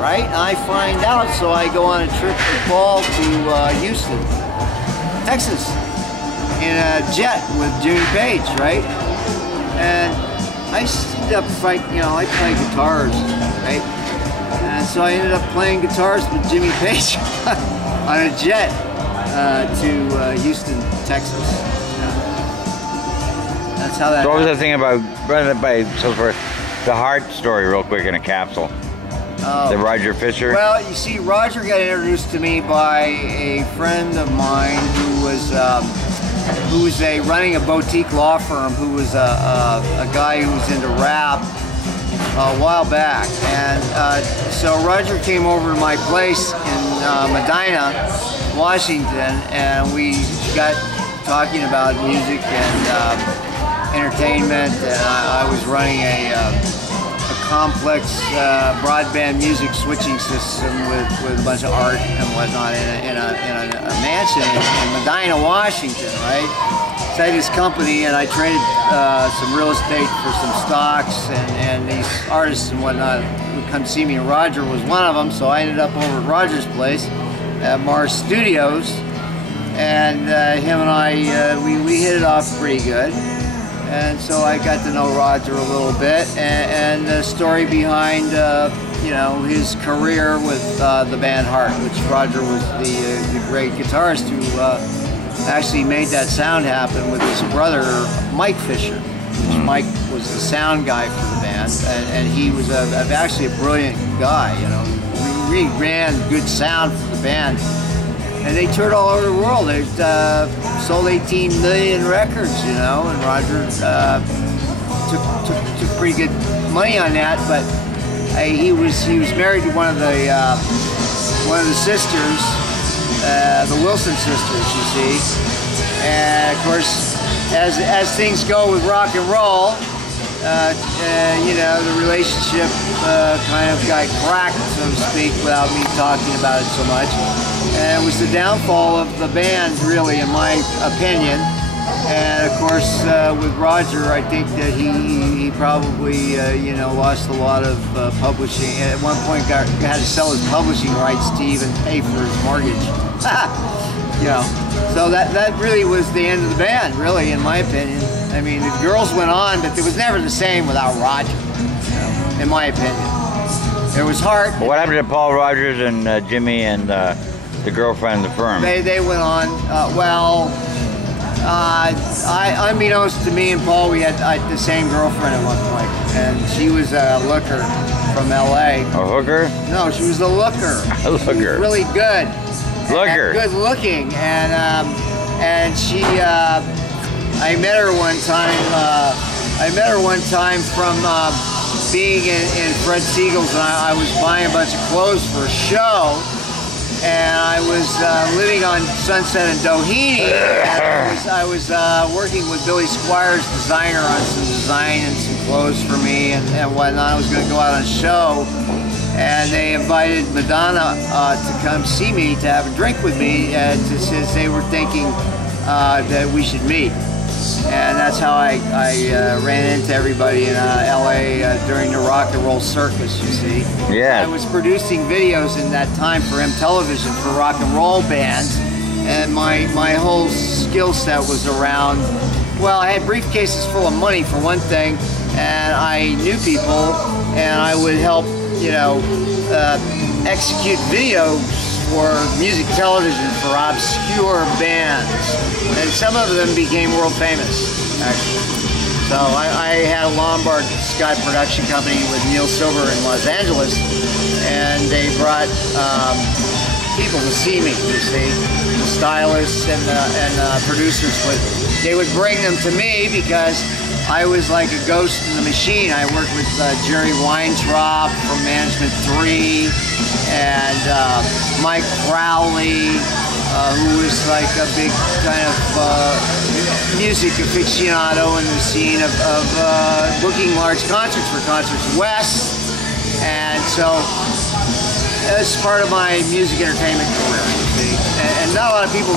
right? And I find out, so I go on a trip with Paul to Houston, Texas, in a jet with Jimmy Page, right? And I ended up I play guitars, right? And so I ended up playing guitars with Jimmy Page on a jet to Houston, Texas. That's how that So what was happened. the thing about running it by the Heart story real quick in a capsule? The Roger Fisher? Well, you see, Roger got introduced to me by a friend of mine who was running a boutique law firm, who was a guy who was into rap a while back. And so Roger came over to my place in Medina, Washington, and we got talking about music and entertainment, and I was running a complex broadband music switching system with a bunch of art and whatnot in a mansion in Medina, Washington, right? So I had this company, and I traded some real estate for some stocks, and these artists and whatnot would come see me, and Roger was one of them, so I ended up over at Roger's place at Mars Studios, and him and I, we hit it off pretty good. And so I got to know Roger a little bit, and the story behind, his career with the band Heart, which Roger was the great guitarist who actually made that sound happen with his brother, Mike Fisher. Which Mike was the sound guy for the band, and he was actually a brilliant guy, He really ran good sound for the band. And they toured all over the world. They sold 18 million records, and Roger took pretty good money on that. But he was married to one of the sisters, the Wilson sisters, you see. And of course, as things go with rock and roll, the relationship kind of got cracked, so to speak, without me talking about it so much. And it was the downfall of the band, really, in my opinion. And of course, with Roger, I think that he probably, lost a lot of publishing. And at one point, had to sell his publishing rights to even pay for his mortgage. So that really was the end of the band, really, in my opinion. I mean, the girls went on, but it was never the same without Roger, in my opinion. There was Heart. Well, what happened to Paul Rogers and Jimmy and the girlfriend of the firm? They went on. Unbeknownst to me and Paul, we had the same girlfriend at one point, and she was a looker from L.A. A hooker? No, she was a looker. A looker. She was really good. Looker. Good looking, and she. I met her one time from being in Fred Siegel's, and I was buying a bunch of clothes for a show. And I was living on Sunset and Doheny, and I was working with Billy Squires, designer, on some design and some clothes for me and whatnot. I was going to go out on a show, and they invited Madonna to come see me, to have a drink with me, since they were thinking that we should meet. And that's how I ran into everybody in LA during the rock and roll circus, you see. Yeah. I was producing videos in that time for M Television for rock and roll bands, and my whole skill set was around, well, I had briefcases full of money for one thing, and I knew people, and I would help, execute videos for music television for obscure bands, and some of them became world famous, actually. So I had a Lombard Sky production company with Neil Silver in Los Angeles, and they brought people to see me, you see. The stylists and producers they would bring them to me because I was like a ghost in the machine. I worked with Jerry Weintraub from Management 3, and Mike Crowley, who was like a big kind of music aficionado in the scene of booking large concerts for Concerts West. And so that's part of my music entertainment career, you see. And not a lot of people